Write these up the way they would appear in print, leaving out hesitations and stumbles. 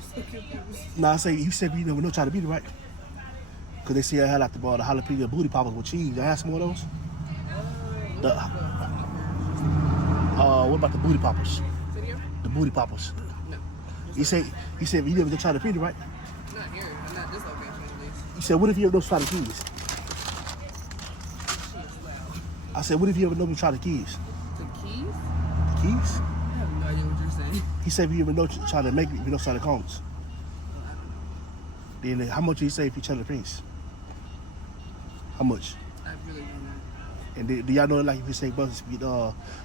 so confused. Nah, I say you said you never know try to beat it, right? Cause they say I had like the jalapeno booty poppers with cheese. I had some more of those. The what about the booty poppers? Video? The booty poppers. No. He said you never try to beat it, right? Not here. I'm not this location at least. He said what if you ever know try the keys? She is loud. I said what if you ever know me try the keys? The keys? The keys? I have no idea what you're saying. He said if you ever know try to make it, you know try the cones. Well, I don't know. Then how much did he say if you try the piece? How much? I really don't know. And do y'all know like if you say buses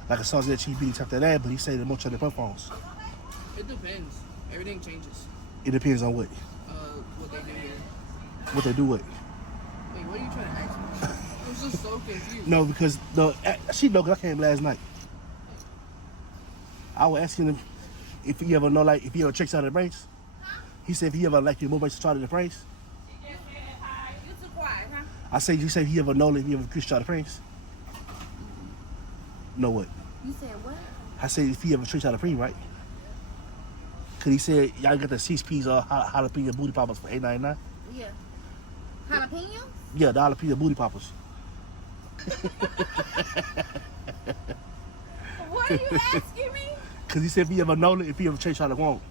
like a sausage that cheese bean type that ad, but he said the more try the phones. It depends. Everything changes. It depends on what What they do here. what they do with. Wait, what are you trying to ask me? I was just so confused. No, because she know because I came last night. I was asking him if he ever know like if he ever tricks out of the brace. He said if he ever like your mobile to try to the brace. You too quiet, huh? I said you said he ever know if he ever Chris try to brace. No what? You said what? I said if he ever tricks out of right? Cause he said y'all got the 6 piece jalapeno booty poppers for $8.99. Yeah. Jalapeños? Yeah, the jalapeno booty poppers. What are you asking me? Cause he said if he ever know if he ever tricks out of want.